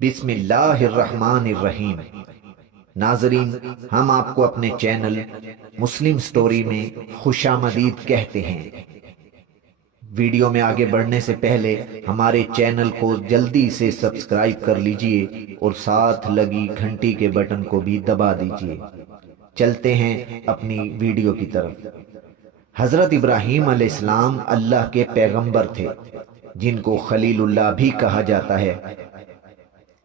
بسم اللہ الرحمن الرحیم۔ ناظرین، ہم آپ کو اپنے چینل مسلم سٹوری میں خوش آمدید کہتے ہیں۔ ویڈیو میں آگے بڑھنے سے پہلے ہمارے چینل کو جلدی سے سبسکرائب کر لیجئے اور ساتھ لگی گھنٹی کے بٹن کو بھی دبا دیجئے۔ چلتے ہیں اپنی ویڈیو کی طرف۔ حضرت ابراہیم علیہ السلام اللہ کے پیغمبر تھے، جن کو خلیل اللہ بھی کہا جاتا ہے۔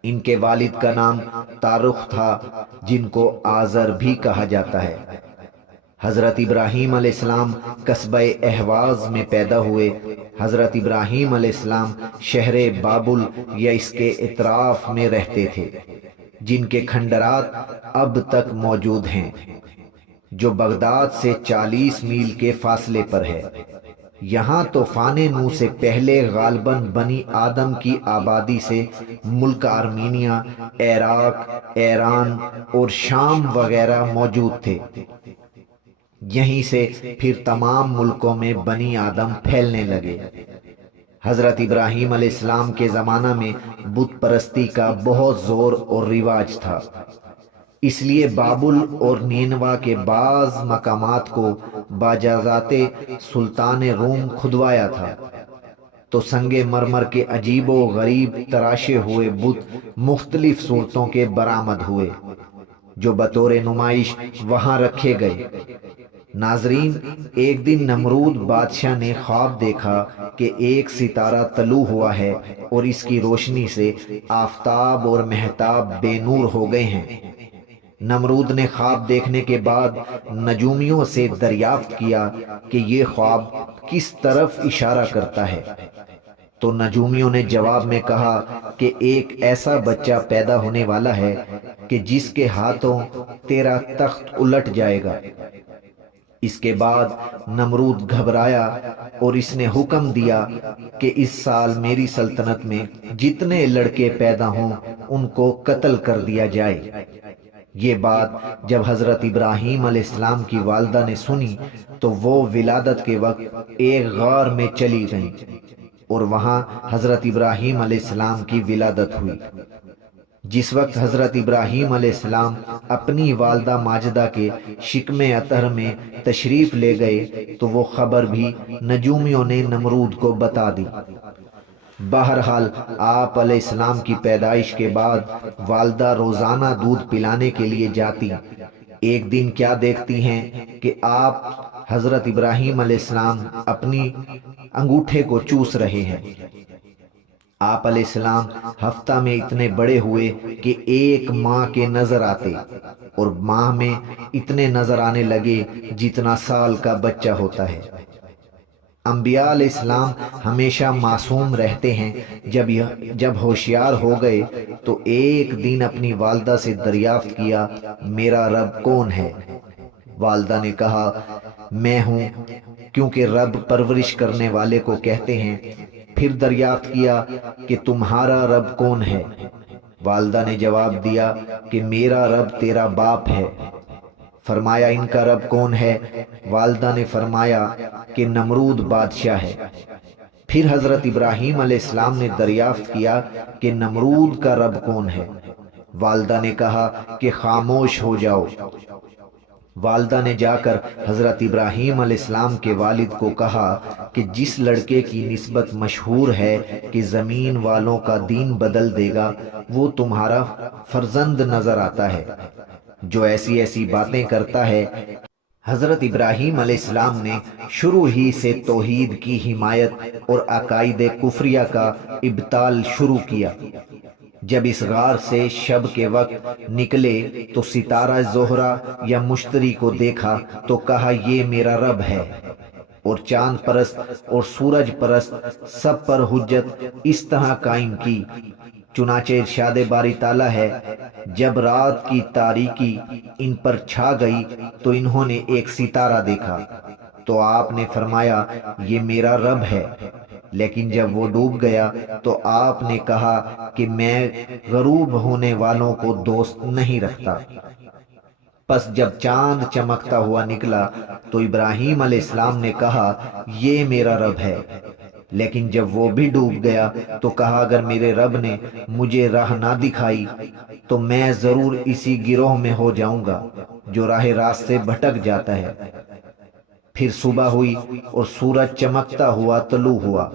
ان کے والد کا نام تارخ تھا، جن کو آزر بھی کہا جاتا ہے۔ حضرت ابراہیم علیہ السلام قصبہ اہواز میں پیدا ہوئے۔ حضرت ابراہیم علیہ السلام شہر بابل یا اس کے اطراف میں رہتے تھے، جن کے کھنڈرات اب تک موجود ہیں، جو بغداد سے 40 میل کے فاصلے پر ہے۔ یہاں طوفان نوح سے پہلے غالباً بنی آدم کی آبادی سے ملک آرمینیا، عراق، ایران اور شام وغیرہ موجود تھے۔ یہیں سے پھر تمام ملکوں میں بنی آدم پھیلنے لگے۔ حضرت ابراہیم علیہ السلام کے زمانہ میں بت پرستی کا بہت زور اور رواج تھا، اس لیے بابل اور نینوا کے بعض مقامات کو باجازات سلطان روم کھدوایا تھا، تو سنگ مرمر کے عجیب و غریب تراشے ہوئے بت مختلف صورتوں کے برآمد ہوئے، جو بطور نمائش وہاں رکھے گئے۔ ناظرین، ایک دن نمرود بادشاہ نے خواب دیکھا کہ ایک ستارہ طلوع ہوا ہے اور اس کی روشنی سے آفتاب اور مہتاب بے نور ہو گئے ہیں۔ نمرود نے خواب دیکھنے کے بعد نجومیوں سے دریافت کیا کہ یہ خواب کس طرف اشارہ کرتا ہے، تو نجومیوں نے جواب میں کہا کہ ایک ایسا بچہ پیدا ہونے والا ہے کہ جس کے ہاتھوں تیرا تخت الٹ جائے گا۔ اس کے بعد نمرود گھبرایا اور اس نے حکم دیا کہ اس سال میری سلطنت میں جتنے لڑکے پیدا ہوں ان کو قتل کر دیا جائے۔ یہ بات جب حضرت ابراہیم علیہ السلام کی والدہ نے سنی تو وہ ولادت کے وقت ایک غار میں چلی گئیں اور وہاں حضرت ابراہیم علیہ السلام کی ولادت ہوئی۔ جس وقت حضرت ابراہیم علیہ السلام اپنی والدہ ماجدہ کے شکم اطہر میں تشریف لے گئے تو وہ خبر بھی نجومیوں نے نمرود کو بتا دی۔ بہرحال آپ علیہ السلام کی پیدائش کے بعد والدہ روزانہ دودھ پلانے کے لیے جاتی۔ ایک دن کیا دیکھتی ہیں کہ آپ حضرت ابراہیم علیہ السلام اپنی انگوٹھے کو چوس رہے ہیں۔ آپ علیہ السلام ہفتہ میں اتنے بڑے ہوئے کہ ایک ماہ کے نظر آتے، اور ماہ میں اتنے نظر آنے لگے جتنا سال کا بچہ ہوتا ہے۔ انبیاء علیہ السلام ہمیشہ معصوم رہتے ہیں۔ جب ہوشیار ہو گئے تو ایک دن اپنی والدہ سے دریافت کیا، میرا رب کون ہے؟ والدہ نے کہا، میں ہوں، کیونکہ رب پرورش کرنے والے کو کہتے ہیں۔ پھر دریافت کیا کہ تمہارا رب کون ہے؟ والدہ نے جواب دیا کہ میرا رب تیرا باپ ہے۔ فرمایا، ان کا رب کون ہے؟ والدہ نے فرمایا کہ نمرود بادشاہ ہے۔ پھر حضرت ابراہیم علیہ السلام نے دریافت کیا کہ نمرود کا رب کون ہے؟ والدہ نے کہا کہ خاموش ہو جاؤ۔ والدہ نے جا کر حضرت ابراہیم علیہ السلام کے والد کو کہا کہ جس لڑکے کی نسبت مشہور ہے کہ زمین والوں کا دین بدل دے گا، وہ تمہارا فرزند نظر آتا ہے، جو ایسی ایسی باتیں کرتا ہے۔ حضرت ابراہیم علیہ السلام نے شروع ہی سے توحید کی حمایت اور عقائد کفریہ کا ابطال شروع کیا۔ جب اس غار سے شب کے وقت نکلے تو ستارہ زہرہ یا مشتری کو دیکھا تو کہا، یہ میرا رب ہے، اور چاند پرست اور سورج پرست سب پر حجت اس طرح قائم کی۔ چنانچہ ارشاد باری تعالیٰ ہے، جب رات کی تاریکی ان پر چھا گئی تو انہوں نے ایک ستارہ دیکھا، تو آپ نے فرمایا، یہ میرا رب ہے۔ لیکن جب وہ ڈوب گیا تو آپ نے کہا کہ میں غروب ہونے والوں کو دوست نہیں رکھتا۔ پس جب چاند چمکتا ہوا نکلا تو ابراہیم علیہ السلام نے کہا، یہ میرا رب ہے۔ لیکن جب وہ بھی ڈوب گیا تو کہا اگر میرے رب نے مجھے راہ نہ دکھائی تو میں ضرور اسی گروہ میں ہو جاؤں گا جو راہ راست سے بھٹک جاتا ہے۔ پھر صبح ہوئی اور سورج چمکتا ہوا طلوع ہوا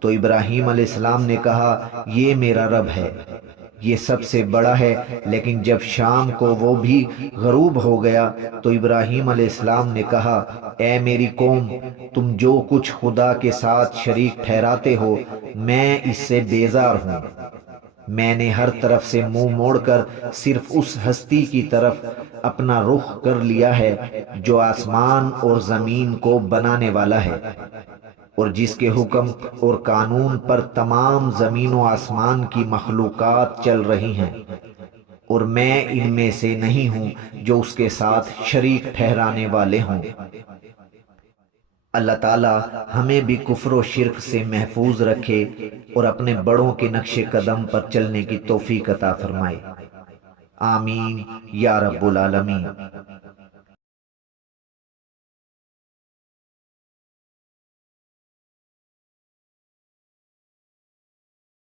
تو ابراہیم علیہ السلام نے کہا یہ میرا رب ہے، یہ سب سے بڑا ہے۔ لیکن جب شام کو وہ بھی غروب ہو گیا تو ابراہیم علیہ السلام نے کہا اے میری قوم، تم جو کچھ خدا کے ساتھ شریک ٹھہراتے ہو میں اس سے بیزار ہوں۔ میں نے ہر طرف سے منہ موڑ کر صرف اس ہستی کی طرف اپنا رخ کر لیا ہے جو آسمان اور زمین کو بنانے والا ہے اور جس کے حکم اور قانون پر تمام زمین و آسمان کی مخلوقات چل رہی ہیں، اور میں ان میں سے نہیں ہوں جو اس کے ساتھ شریک ٹھہرانے والے ہوں۔ اللہ تعالی ہمیں بھی کفر و شرک سے محفوظ رکھے اور اپنے بڑوں کے نقش قدم پر چلنے کی توفیق عطا فرمائے، آمین یا رب العالمین۔